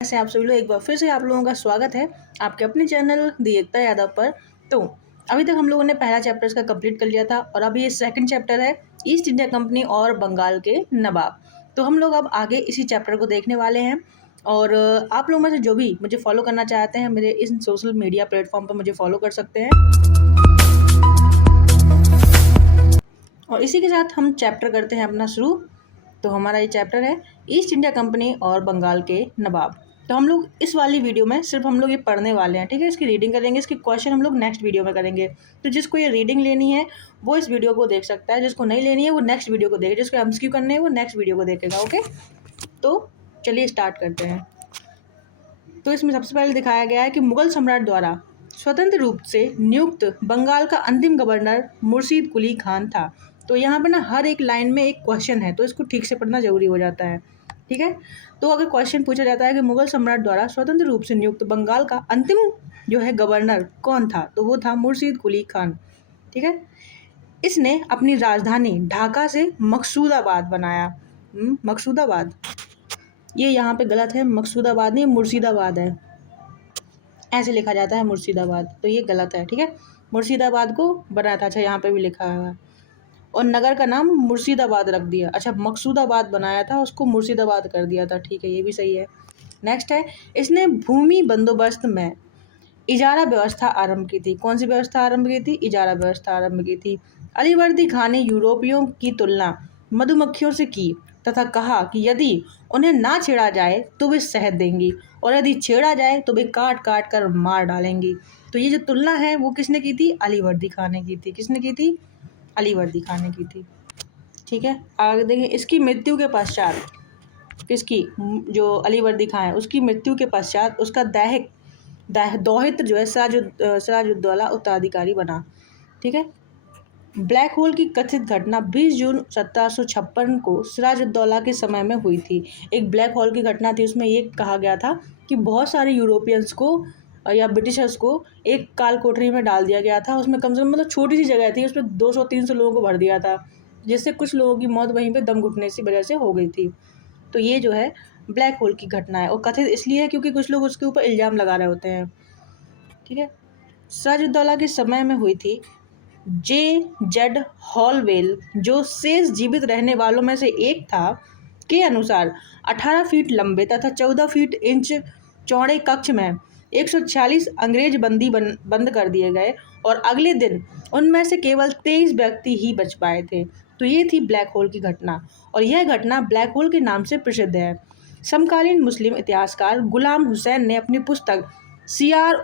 से आप सभी लोग एक बार फिर से आप लोगों का स्वागत है आपके अपने चैनल दी एकता यादव पर। तो अभी तक हम लोगों ने पहला चैप्टर इसका कंप्लीट कर लिया था और अभी ये सेकंड चैप्टर है ईस्ट इंडिया कंपनी और बंगाल के नवाब। तो हम लोग अब आगे इसी चैप्टर को देखने वाले हैं। और आप लोगों में से जो भी मुझे फॉलो करना चाहते हैं मेरे इस सोशल मीडिया प्लेटफॉर्म पर मुझे फॉलो कर सकते हैं। और इसी के साथ हम चैप्टर करते हैं अपना शुरू। तो हमारा ये चैप्टर है ईस्ट इंडिया कंपनी और बंगाल के नवाब। तो हम लोग इस वाली वीडियो में सिर्फ हम लोग ये पढ़ने वाले हैं, ठीक है। इसकी रीडिंग करेंगे, इसके क्वेश्चन हम लोग नेक्स्ट वीडियो में करेंगे। तो जिसको ये रीडिंग लेनी है वो इस वीडियो को देख सकता है, जिसको नहीं लेनी है वो नेक्स्ट वीडियो को देखे, जिसको एमसीक्यू करने हैं वो नेक्स्ट वीडियो को देखेगा। ओके, तो चलिए स्टार्ट करते हैं। तो इसमें सबसे पहले दिखाया गया है कि मुगल सम्राट द्वारा स्वतंत्र रूप से नियुक्त बंगाल का अंतिम गवर्नर मुर्शीद कुली खान था। तो यहाँ पर ना हर एक लाइन में एक क्वेश्चन है, तो इसको ठीक से पढ़ना जरूरी हो जाता है, ठीक है। तो अगर क्वेश्चन पूछा जाता है कि मुगल सम्राट द्वारा स्वतंत्र रूप से नियुक्त बंगाल का अंतिम जो है गवर्नर कौन था, तो वो था मुर्शीद कुली खान, ठीक है। इसने अपनी राजधानी ढाका से मकसूदाबाद बनाया। मकसूदाबाद, ये यहाँ पे गलत है, मकसूदाबाद नहीं मुर्शिदाबाद है, ऐसे लिखा जाता है मुर्शिदाबाद, तो ये गलत है, ठीक है। मुर्शिदाबाद को बनाया था, अच्छा यहाँ पे भी लिखा हुआ है। और नगर का नाम मुर्शिदाबाद रख दिया, अच्छा मकसूदाबाद बनाया था उसको मुर्शिदाबाद कर दिया था, ठीक है, ये भी सही है। नेक्स्ट है, इसने भूमि बंदोबस्त में इजारा व्यवस्था आरंभ की थी। कौन सी व्यवस्था आरंभ की थी? इजारा व्यवस्था आरंभ की थी। अलीवर्दी खान ने यूरोपियों की तुलना मधुमक्खियों से की तथा कहा कि यदि उन्हें ना छेड़ा जाए तो वे शहद देंगी और यदि छेड़ा जाए तो वे काट काट कर मार डालेंगी। तो ये जो तुलना है वो किसने की थी? अलीवर्दी खान ने की थी। किसने की थी? अलीवर्दी खान ने की थी, ठीक है। आगे देखें, इसकी मृत्यु के पश्चात, किसकी? जो अलीवर्दी खान है उसकी मृत्यु के पश्चात उसका दौहित्र जो है सिराजुद्दौला उत्तराधिकारी बना, ठीक है। ब्लैक होल की कथित घटना 20 जून 1756 को सिराजुद्दौला के समय में हुई थी। एक ब्लैक होल की घटना थी, उसमें ये कहा गया था कि बहुत सारे यूरोपियंस को या ब्रिटिशर्स को एक काल कोठरी में डाल दिया गया था। उसमें कम से कम मतलब छोटी सी जगह थी, उसमें 200-300 लोगों को भर दिया था, जिससे कुछ लोगों की मौत वहीं पे दम घुटने की वजह से हो गई थी। तो ये जो है ब्लैक होल की घटना है, और कथित इसलिए है क्योंकि कुछ लोग उसके ऊपर इल्ज़ाम लगा रहे होते हैं, ठीक है। सिराजुद्दौला के समय में हुई थी। J.Z. हॉलवेल, जो शेष जीवित रहने वालों में से एक था, के अनुसार 18 फीट लंबे तथा 14 फीट इंच चौड़े कक्ष में 146 अंग्रेज बंदी बंद कर दिए गए और अगले दिन उनमें से केवल 23 व्यक्ति ही बच पाए थे। तो ये थी ब्लैक होल की घटना, और यह घटना ब्लैक होल के नाम से प्रसिद्ध है। समकालीन मुस्लिम इतिहासकार गुलाम हुसैन ने अपनी पुस्तक सियार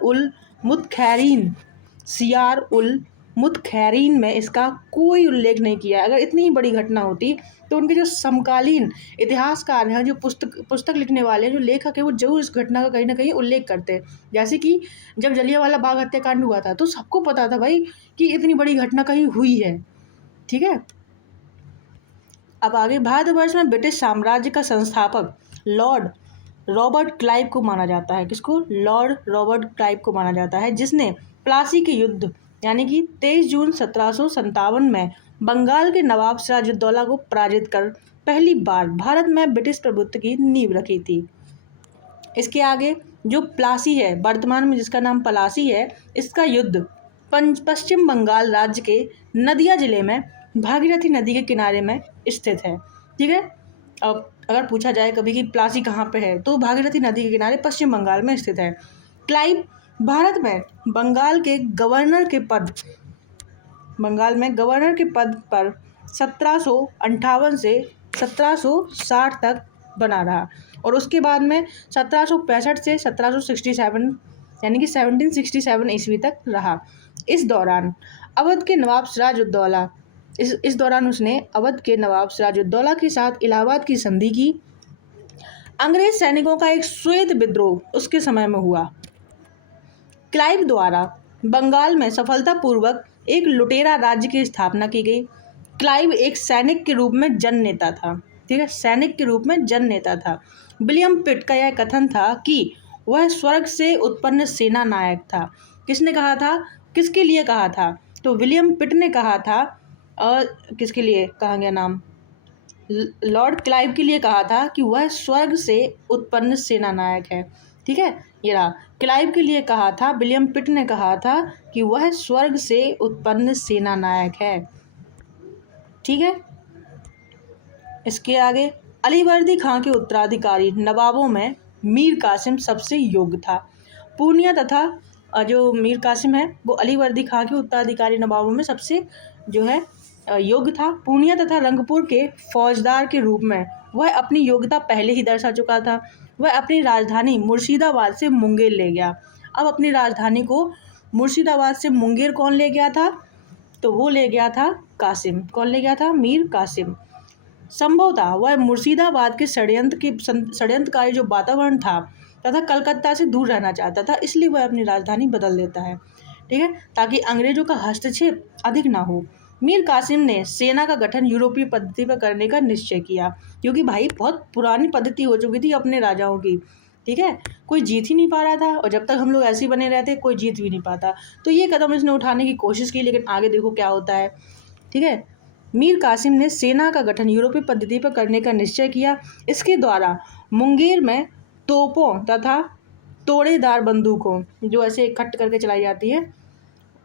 उल मुतखैरीन में इसका कोई उल्लेख नहीं किया। अगर इतनी ही बड़ी घटना होती तो उनके जो समकालीन इतिहासकार हैं, जो पुस्तक लिखने वाले हैं, जो लेखक है, वो जरूर इस घटना का कहीं ना कहीं उल्लेख करते। जैसे कि जब जलियांवाला बाग हत्याकांड हुआ था तो सबको पता था भाई कि इतनी बड़ी घटना कहीं हुई है, ठीक है। अब आगे, भारतवर्ष में ब्रिटिश साम्राज्य का संस्थापक लॉर्ड रॉबर्ट क्लाइव को माना जाता है। किसको? लॉर्ड रॉबर्ट क्लाइव को माना जाता है, जिसने प्लासी के युद्ध यानी कि 23 जून 1757 में बंगाल के नवाब सिराजुद्दौला को पराजित कर पहली बार भारत में ब्रिटिश प्रभुत्व की नींव रखी थी। इसके आगे जो प्लासी है, वर्तमान में जिसका नाम पलासी है, इसका युद्ध पश्चिम बंगाल राज्य के नदिया जिले में भागीरथी नदी के किनारे में स्थित है, ठीक है। अब अगर पूछा जाए कभी कि प्लासी कहाँ पे है, तो भागीरथी नदी के किनारे पश्चिम बंगाल में स्थित है। क्लाइव भारत में बंगाल में गवर्नर के पद पर 1758 से 1760 तक बना रहा, और उसके बाद में 1765 से 1767 यानी कि 1767 ईस्वी तक रहा। इस दौरान उसने अवध के नवाब सिराजुद्दौला के साथ इलाहाबाद की संधि की। अंग्रेज सैनिकों का एक श्वेत विद्रोह उसके समय में हुआ। क्लाइव द्वारा बंगाल में सफलतापूर्वक एक लुटेरा राज्य की स्थापना की गई। क्लाइव एक सैनिक के रूप में जन नेता था, ठीक है, सैनिक के रूप में जन नेता था। विलियम पिट का यह कथन था कि वह स्वर्ग से उत्पन्न सेना नायक था। किसने कहा था? किसके लिए कहा था? तो विलियम पिट ने कहा था। और किसके लिए कहा गया नाम? लॉर्ड क्लाइव के लिए कहा था कि वह स्वर्ग से उत्पन्न सेना नायक है। ठीक है, ये रहा। क्लाइव के लिए कहा था, विलियम पिट ने कहा था कि वह स्वर्ग से उत्पन्न सेना नायक है। ठीक है, इसके आगे अलीवर्दी खां के उत्तराधिकारी नवाबों में मीर कासिम सबसे योग्य था। पूर्णिया तथा जो मीर कासिम है वो अलीवर्दी खां के उत्तराधिकारी नवाबों में सबसे जो है योग्य था। पूर्णिया तथा रंगपुर के फौजदार के रूप में वह अपनी योग्यता पहले ही दर्शा चुका था। वह अपनी राजधानी मुर्शिदाबाद से मुंगेर ले गया। अब अपनी राजधानी को मुर्शिदाबाद से मुंगेर कौन ले गया था? तो वो ले गया था कासिम। कौन ले गया था? मीर कासिम। संभव था वह मुर्शिदाबाद के षड्यंत्रकारी जो वातावरण था तथा कलकत्ता से दूर रहना चाहता था, इसलिए वह अपनी राजधानी बदल देता है। ठीक है, ताकि अंग्रेजों का हस्तक्षेप अधिक ना हो। मीर कासिम ने सेना का गठन यूरोपीय पद्धति पर करने का निश्चय किया, क्योंकि भाई बहुत पुरानी पद्धति हो चुकी थी अपने राजाओं की। ठीक है, कोई जीत ही नहीं पा रहा था, और जब तक हम लोग ऐसे ही बने रहते कोई जीत भी नहीं पाता। तो ये कदम इसने उठाने की कोशिश की, लेकिन आगे देखो क्या होता है। ठीक है, मीर कासिम ने सेना का गठन यूरोपीय पद्धति पर करने का निश्चय किया। इसके द्वारा मुंगेर में तोपों तथा तोड़ेदार बंदूकों, जो ऐसे इकट्ठ करके चलाई जाती है,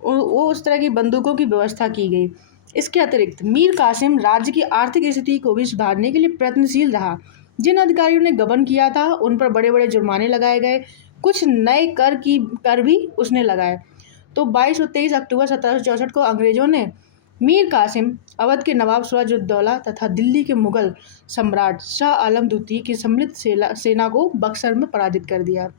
वो उस तरह की बंदूकों की व्यवस्था की गई। इसके अतिरिक्त मीर कासिम राज्य की आर्थिक स्थिति को भी सुधारने के लिए प्रयत्नशील रहा। जिन अधिकारियों ने गबन किया था उन पर बड़े बड़े जुर्माने लगाए गए। कुछ नए कर भी उसने लगाए। तो 22 और 23 अक्टूबर 1764 को अंग्रेजों ने मीर कासिम, अवध के नवाब सिराजुद्दौला तथा दिल्ली के मुगल सम्राट शाह आलम द्वितीय की सम्मिलित सेना को बक्सर में पराजित कर दिया।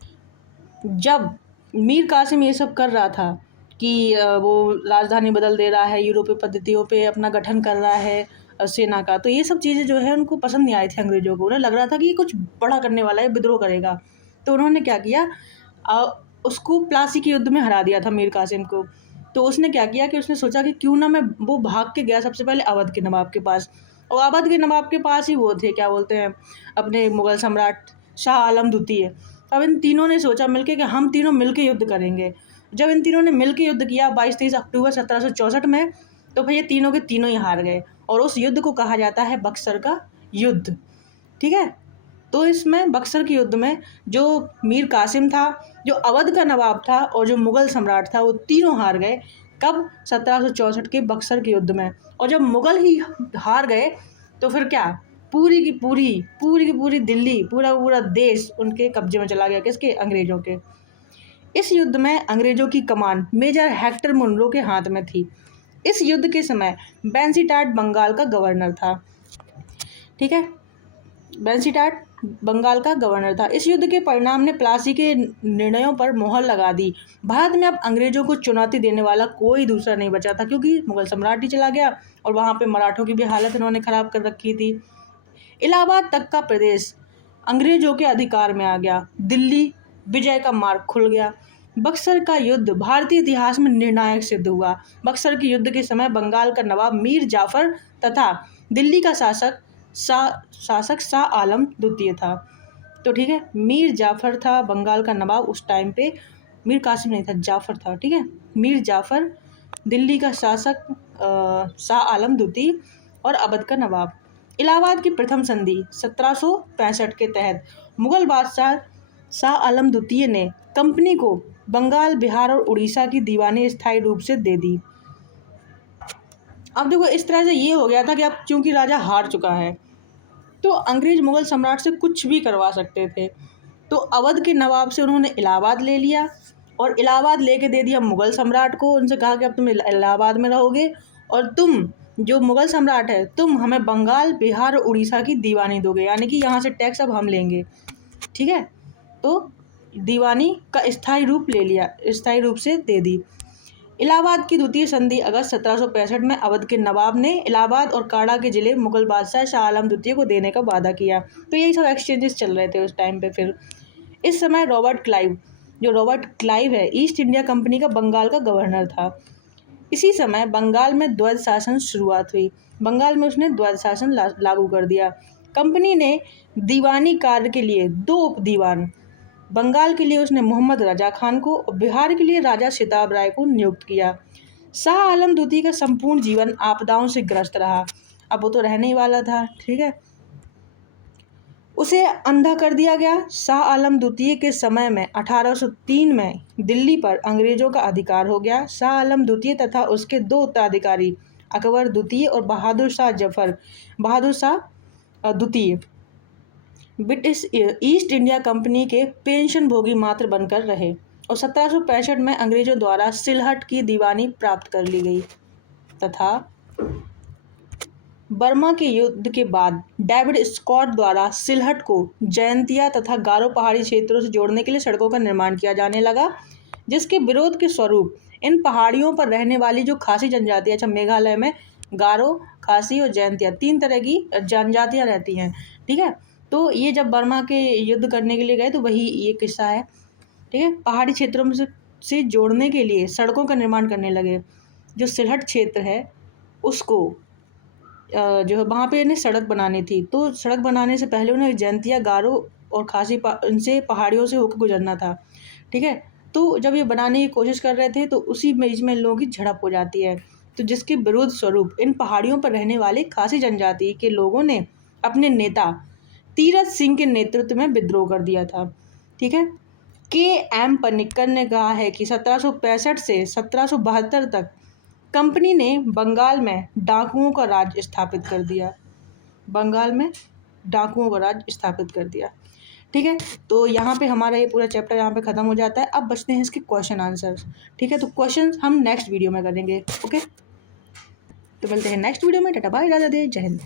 जब मीर कासिम ये सब कर रहा था कि वो राजधानी बदल दे रहा है, यूरोपीय पद्धतियों पे अपना गठन कर रहा है सेना का, तो ये सब चीज़ें जो है उनको पसंद नहीं आई थी अंग्रेजों को। उन्हें लग रहा था कि ये कुछ बड़ा करने वाला है, विद्रोह करेगा। तो उन्होंने क्या किया, उसको प्लासी के युद्ध में हरा दिया था मीर कासिम को। तो उसने क्या किया कि उसने सोचा कि क्यों ना वो भाग के गया सबसे पहले अवध के नवाब के पास, और अवध के नवाब के पास ही वो थे, क्या बोलते हैं, अपने मुगल सम्राट शाह आलम द्वितीय। अब इन तीनों ने सोचा मिलके कि हम तीनों मिलके युद्ध करेंगे। जब इन तीनों ने मिलके युद्ध किया 22-23 अक्टूबर 1764 में, तो फिर ये तीनों के तीनों ही हार गए, और उस युद्ध को कहा जाता है बक्सर का युद्ध। ठीक है, तो इसमें बक्सर के युद्ध में जो मीर कासिम था, जो अवध का नवाब था, और जो मुगल सम्राट था, वो तीनों हार गए। कब? 1764 के बक्सर के युद्ध में। और जब मुगल ही हार गए तो फिर क्या, पूरी की पूरी दिल्ली, पूरा देश उनके कब्जे में चला गया। किसके? अंग्रेजों के। इस युद्ध में अंग्रेजों की कमान मेजर हेक्टर मुनरो के हाथ में थी। इस युद्ध के समय बेंसीटाट बंगाल का गवर्नर था। ठीक है, बेंसीटाट बंगाल का गवर्नर था। इस युद्ध के परिणाम ने प्लासी के निर्णयों पर मोहर लगा दी। भारत में अब अंग्रेजों को चुनौती देने वाला कोई दूसरा नहीं बचा था, क्योंकि मुगल सम्राट ही चला गया और वहाँ पे मराठों की भी हालत इन्होंने ख़राब कर रखी थी। इलाहाबाद तक का प्रदेश अंग्रेजों के अधिकार में आ गया। दिल्ली विजय का मार्ग खुल गया। बक्सर का युद्ध भारतीय इतिहास में निर्णायक सिद्ध हुआ। बक्सर के युद्ध के समय बंगाल का नवाब मीर जाफर तथा दिल्ली का शासक शाह आलम द्वितीय था। तो ठीक है, मीर जाफर था बंगाल का नवाब उस टाइम पे, मीर कासिम नहीं था, जाफर था। ठीक है, मीर जाफर दिल्ली का शासक शाह आलम द्वितीय और अवध का नवाब। इलाहाबाद की प्रथम संधि 1765 के तहत मुगल बादशाह शाह आलम द्वितीय ने कंपनी को बंगाल, बिहार और उड़ीसा की दीवानी स्थायी रूप से दे दी। अब देखो, इस तरह से ये हो गया था कि अब चूंकि राजा हार चुका है तो अंग्रेज मुगल सम्राट से कुछ भी करवा सकते थे। तो अवध के नवाब से उन्होंने इलाहाबाद ले लिया, और इलाहाबाद लेके दे दिया मुगल सम्राट को। उनसे कहा कि अब तुम इलाहाबाद में रहोगे, और तुम जो मुगल सम्राट है तुम हमें बंगाल, बिहार और उड़ीसा की दीवानी दोगे, यानी कि यहाँ से टैक्स अब हम लेंगे। ठीक है, तो दीवानी का स्थायी रूप ले लिया, स्थायी रूप से दे दी। इलाहाबाद की द्वितीय संधि अगस्त 1765 में अवध के नवाब ने इलाहाबाद और काड़ा के जिले मुगल बादशाह शाह आलम द्वितीय को देने का वादा किया। तो यही सब एक्सचेंजेस चल रहे थे उस टाइम पे। फिर इस समय रॉबर्ट क्लाइव है, ईस्ट इंडिया कंपनी का बंगाल का गवर्नर था। इसी समय बंगाल में द्वैध शासन शुरुआत हुई। बंगाल में उसने द्वैध शासन लागू कर दिया। कंपनी ने दीवानी कार्य के लिए 2 उप दीवान, बंगाल के लिए उसने मोहम्मद रजा खान को और बिहार के लिए राजा सिताब राय को नियुक्त किया। शाह आलम द्वितीय का संपूर्ण जीवन आपदाओं से ग्रस्त रहा। अब वो तो रहने ही वाला था, ठीक है। उसे अंधा कर दिया गया। शाह आलम द्वितीय के समय में 1803 में दिल्ली पर अंग्रेजों का अधिकार हो गया। शाह आलम द्वितीय तथा उसके दो उत्तराधिकारी अकबर द्वितीय और बहादुर शाह द्वितीय ब्रिटिश ईस्ट इंडिया कंपनी के पेंशन भोगी मात्र बनकर रहे और 1765 में अंग्रेजों द्वारा सिलहट की दीवानी प्राप्त कर ली गई तथा बर्मा के युद्ध के बाद डेविड स्कॉट द्वारा सिलहट को जयंतिया तथा गारो पहाड़ी क्षेत्रों से जोड़ने के लिए सड़कों का निर्माण किया जाने लगा, जिसके विरोध के स्वरूप इन पहाड़ियों पर रहने वाली जो खासी जनजाति, अच्छा मेघालय में गारो, खासी और जयंतिया 3 तरह की जनजातियाँ रहती हैं, ठीक है। तो ये जब बर्मा के युद्ध करने के लिए गए तो वही ये किस्सा है, ठीक है। पहाड़ी क्षेत्रों में से जोड़ने के लिए सड़कों का निर्माण करने लगे। जो सिलहट क्षेत्र है उसको जो है वहाँ पे इन्हें सड़क बनानी थी, तो सड़क बनाने से पहले उन्हें जयंतिया, गारो और खासी इनसे पहाड़ियों से होकर गुजरना था, ठीक है। तो जब ये बनाने की कोशिश कर रहे थे तो उसी बीच में लोगों की झड़प हो जाती है, तो जिसके विरोध स्वरूप इन पहाड़ियों पर रहने वाले खासी जनजाति के लोगों ने अपने नेता तीरथ सिंह के नेतृत्व में विद्रोह कर दिया था, ठीक है। के.एम. पनिक्कर ने कहा है कि 1765 से 1772 तक कंपनी ने बंगाल में डाकुओं का राज स्थापित कर दिया। बंगाल में डाकुओं का राज स्थापित कर दिया, ठीक है। तो यहाँ पे हमारा ये पूरा चैप्टर यहाँ पे ख़त्म हो जाता है। अब बचते हैं इसके क्वेश्चन आंसर्स, ठीक है। तो क्वेश्चन हम नेक्स्ट वीडियो में करेंगे, ओके। तो मिलते हैं नेक्स्ट वीडियो में। टाटा बाय, राधे राधे, जय हिंद।